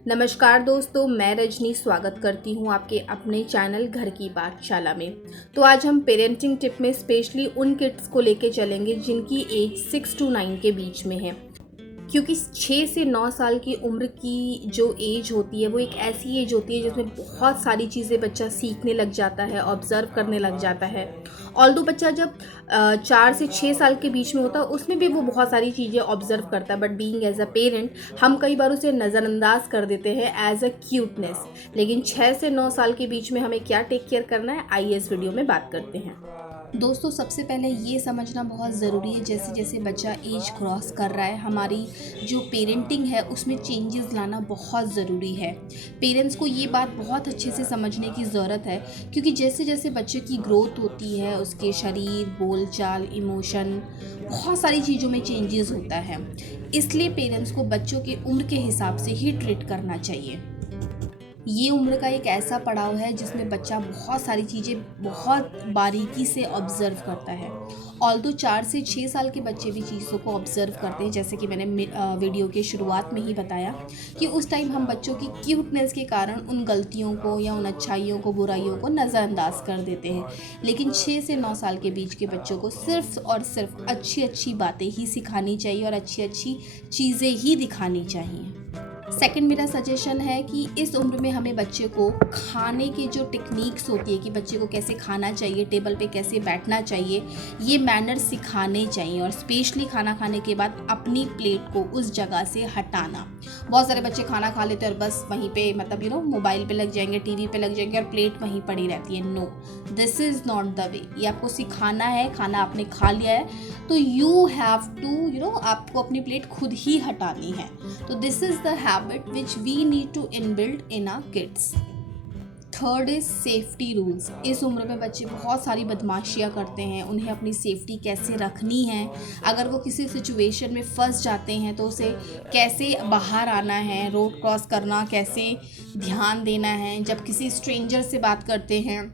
नमस्कार दोस्तों, मैं रजनी स्वागत करती हूँ आपके अपने चैनल घर की पाठशाला में। तो आज हम पेरेंटिंग टिप में स्पेशली उन किड्स को लेके चलेंगे जिनकी एज 6 to 9 के बीच में है, क्योंकि 6 से 9 साल की उम्र की जो एज होती है वो एक ऐसी एज होती है जिसमें बहुत सारी चीज़ें बच्चा सीखने लग जाता है, ऑब्ज़र्व करने लग जाता है। ऑल्दो बच्चा जब 4 से 6 साल के बीच में होता है उसमें भी वो बहुत सारी चीज़ें ऑब्ज़र्व करता है, but being as a parent हम कई बार उसे नज़रअंदाज कर देते हैं एज अ क्यूटनेस। लेकिन 6 से 9 साल के बीच में हमें क्या टेक केयर करना है, आइए इस वीडियो में बात करते हैं। दोस्तों, सबसे पहले ये समझना बहुत ज़रूरी है, जैसे जैसे बच्चा एज क्रॉस कर रहा है हमारी जो पेरेंटिंग है उसमें चेंजेस लाना बहुत ज़रूरी है। पेरेंट्स को ये बात बहुत अच्छे से समझने की ज़रूरत है, क्योंकि जैसे जैसे बच्चे की ग्रोथ होती है उसके शरीर, बोलचाल, इमोशन, बहुत सारी चीज़ों में चेंजेस होता है। इसलिए पेरेंट्स को बच्चों के उम्र के हिसाब से ही ट्रीट करना चाहिए। ये उम्र का एक ऐसा पड़ाव है जिसमें बच्चा बहुत सारी चीज़ें बहुत बारीकी से ऑब्ज़र्व करता है। ऑल्दो 4 से 6 साल के बच्चे भी चीज़ों को ऑब्ज़र्व करते हैं, जैसे कि मैंने वीडियो के शुरुआत में ही बताया कि उस टाइम हम बच्चों की क्यूटनेस के कारण उन गलतियों को या उन अच्छाइयों को, बुराइयों को नज़रअंदाज कर देते हैं। लेकिन 6 से 9 साल के बीच के बच्चों को सिर्फ़ और सिर्फ अच्छी अच्छी बातें ही सिखानी चाहिए और अच्छी अच्छी चीज़ें ही दिखानी चाहिए। सेकंड मेरा सजेशन है कि इस उम्र में हमें बच्चे को खाने की जो टेक्निक्स होती है कि बच्चे को कैसे खाना चाहिए, टेबल पे कैसे बैठना चाहिए, ये मैनर्स सिखाने चाहिए। और स्पेशली खाना खाने के बाद अपनी प्लेट को उस जगह से हटाना। बहुत सारे बच्चे खाना खा लेते हैं और बस वहीं पे मतलब मोबाइल पे लग जाएंगे, टीवी पे लग जाएंगे और प्लेट वहीं पड़ी रहती है। No, this is not the way. ये आपको सिखाना है। खाना आपने खा लिया है तो यू हैव टू आपको अपनी प्लेट खुद ही हटानी है। तो this is the habit which we need to inbuild in our kids. Third is safety rules. इस उम्र में बच्चे बहुत सारी बदमाशियाँ करते हैं, उन्हें अपनी सेफ्टी कैसे रखनी है, अगर वो किसी सिचुएशन में फंस जाते हैं तो उसे कैसे बाहर आना है, रोड क्रॉस करना कैसे ध्यान देना है, जब किसी स्ट्रेंजर से बात करते हैं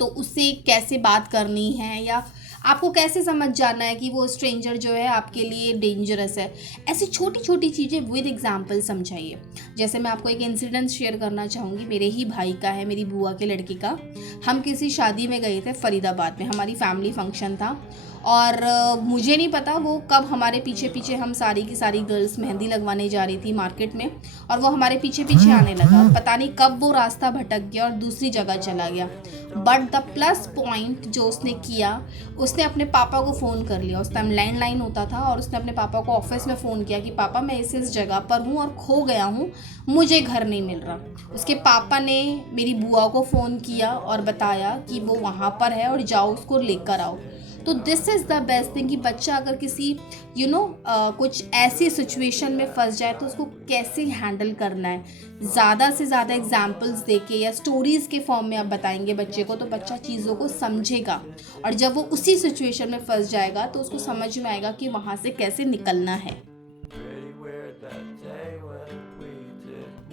तो उससे कैसे बात करनी है, या आपको कैसे समझ जाना है कि वो स्ट्रेंजर जो है आपके लिए डेंजरस है। ऐसी छोटी छोटी चीज़ें विद एग्जांपल समझाइए। जैसे मैं आपको एक इंसिडेंट शेयर करना चाहूँगी, मेरे ही भाई का है, मेरी बुआ के लड़के का। हम किसी शादी में गए थे फरीदाबाद में, हमारी फैमिली फंक्शन था और मुझे नहीं पता वो कब हमारे पीछे पीछे, हम सारी की सारी गर्ल्स मेहंदी लगवाने जा रही थी मार्केट में और वो हमारे पीछे पीछे आने लगा और पता नहीं कब वो रास्ता भटक गया और दूसरी जगह चला गया। बट द प्लस पॉइंट जो उसने किया, उसने अपने पापा को फ़ोन कर लिया। उस टाइम लैंडलाइन होता था और उसने अपने पापा को ऑफिस में फ़ोन किया कि पापा मैं इस जगह पर हूँ और खो गया हूँ, मुझे घर नहीं मिल रहा। उसके पापा ने मेरी बुआ को फ़ोन किया और बताया कि वो वहाँ पर है और जाओ उसको लेकर आओ। तो this is the best thing कि बच्चा अगर किसी कुछ ऐसी सिचुएशन में फंस जाए तो उसको कैसे हैंडल करना है। ज़्यादा से ज़्यादा एग्जांपल्स देके या स्टोरीज़ के फॉर्म में आप बताएंगे बच्चे को तो बच्चा चीज़ों को समझेगा, और जब वो उसी सिचुएशन में फंस जाएगा तो उसको समझ में आएगा कि वहाँ से कैसे निकलना है।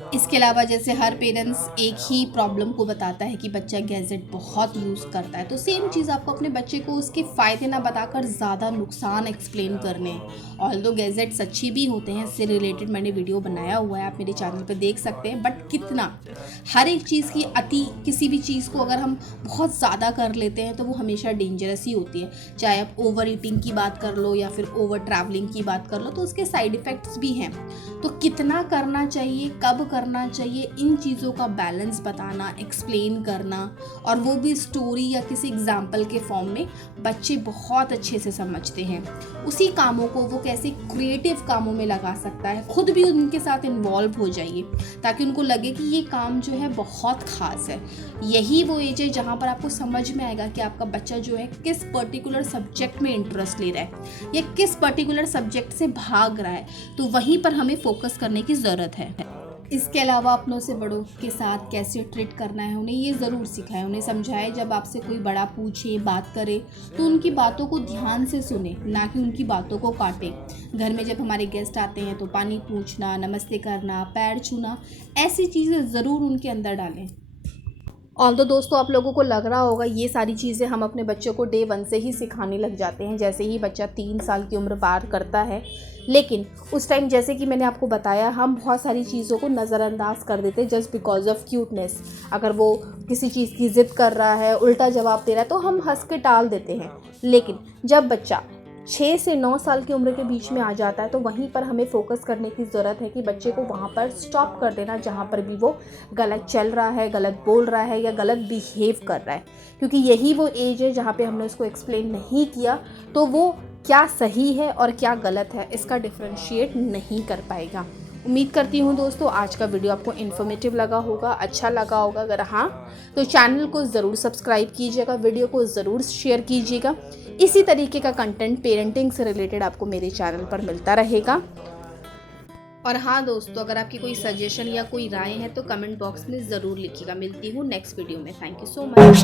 इसके अलावा जैसे हर पेरेंट्स एक ही प्रॉब्लम को बताता है कि बच्चा गैजेट बहुत यूज़ करता है, तो सेम चीज़ आपको अपने बच्चे को उसके फ़ायदे ना बताकर ज़्यादा नुकसान एक्सप्लेन करने हैं। ऑल्दो गैजेट्स अच्छी भी होते हैं, इससे रिलेटेड मैंने वीडियो बनाया हुआ है, आप मेरे चैनल पर देख सकते हैं। बट कितना, हर एक चीज़ की अति, किसी भी चीज़ को अगर हम बहुत ज़्यादा कर लेते हैं तो वो हमेशा डेंजरस ही होती है। चाहे आप ओवर ईटिंग की बात कर लो या फिर ओवर ट्रैवलिंग की बात कर लो, तो उसके साइड इफ़ेक्ट्स भी हैं। तो कितना करना चाहिए, कब करना चाहिए, इन चीज़ों का बैलेंस बताना, एक्सप्लेन करना, और वो भी स्टोरी या किसी एग्जाम्पल के फॉर्म में बच्चे बहुत अच्छे से समझते हैं। उसी कामों को वो कैसे क्रिएटिव कामों में लगा सकता है, खुद भी उनके साथ इन्वॉल्व हो जाइए ताकि उनको लगे कि ये काम जो है बहुत ख़ास है। यही वो एज है जहाँ पर आपको समझ में आएगा कि आपका बच्चा जो है किस पर्टिकुलर सब्जेक्ट में इंटरेस्ट ले रहा है या किस पर्टिकुलर सब्जेक्ट से भाग रहा है, तो वहीं पर हमें फोकस करने की ज़रूरत है। इसके अलावा अपनों से बड़ों के साथ कैसे ट्रीट करना है उन्हें ये ज़रूर सिखाएं, उन्हें समझाएं। जब आपसे कोई बड़ा पूछे, बात करे तो उनकी बातों को ध्यान से सुने, ना कि उनकी बातों को काटे। घर में जब हमारे गेस्ट आते हैं तो पानी पूछना, नमस्ते करना, पैर छूना, ऐसी चीज़ें ज़रूर उनके अंदर डालें। ऑल्दो दोस्तों आप लोगों को लग रहा होगा ये सारी चीज़ें हम अपने बच्चों को डे 1 से ही सिखाने लग जाते हैं जैसे ही बच्चा 3 साल की उम्र पार करता है, लेकिन उस टाइम जैसे कि मैंने आपको बताया हम बहुत सारी चीज़ों को नज़रअंदाज कर देते हैं जस्ट बिकॉज ऑफ क्यूटनेस। अगर वो किसी चीज़ की ज़िद कर रहा है, उल्टा जवाब दे रहा है तो हम हंस के टाल देते हैं। लेकिन जब बच्चा 6 से 9 साल की उम्र के बीच में आ जाता है तो वहीं पर हमें फोकस करने की ज़रूरत है कि बच्चे को वहाँ पर स्टॉप कर देना जहाँ पर भी वो गलत चल रहा है, गलत बोल रहा है या गलत बिहेव कर रहा है, क्योंकि यही वो एज है जहाँ पे हमने उसको एक्सप्लेन नहीं किया तो वो क्या सही है और क्या गलत है इसका डिफ्रेंशिएट नहीं कर पाएगा। उम्मीद करती हूँ दोस्तों आज का वीडियो आपको इन्फॉर्मेटिव लगा होगा, अच्छा लगा होगा। अगर हाँ तो चैनल को ज़रूर सब्सक्राइब कीजिएगा, वीडियो को ज़रूर शेयर कीजिएगा। इसी तरीके का कंटेंट पेरेंटिंग से रिलेटेड आपको मेरे चैनल पर मिलता रहेगा। और हाँ दोस्तों, अगर आपकी कोई सजेशन या कोई राय है तो कमेंट बॉक्स में ज़रूर लिखिएगा। मिलती हूँ नेक्स्ट वीडियो में। Thank you so much.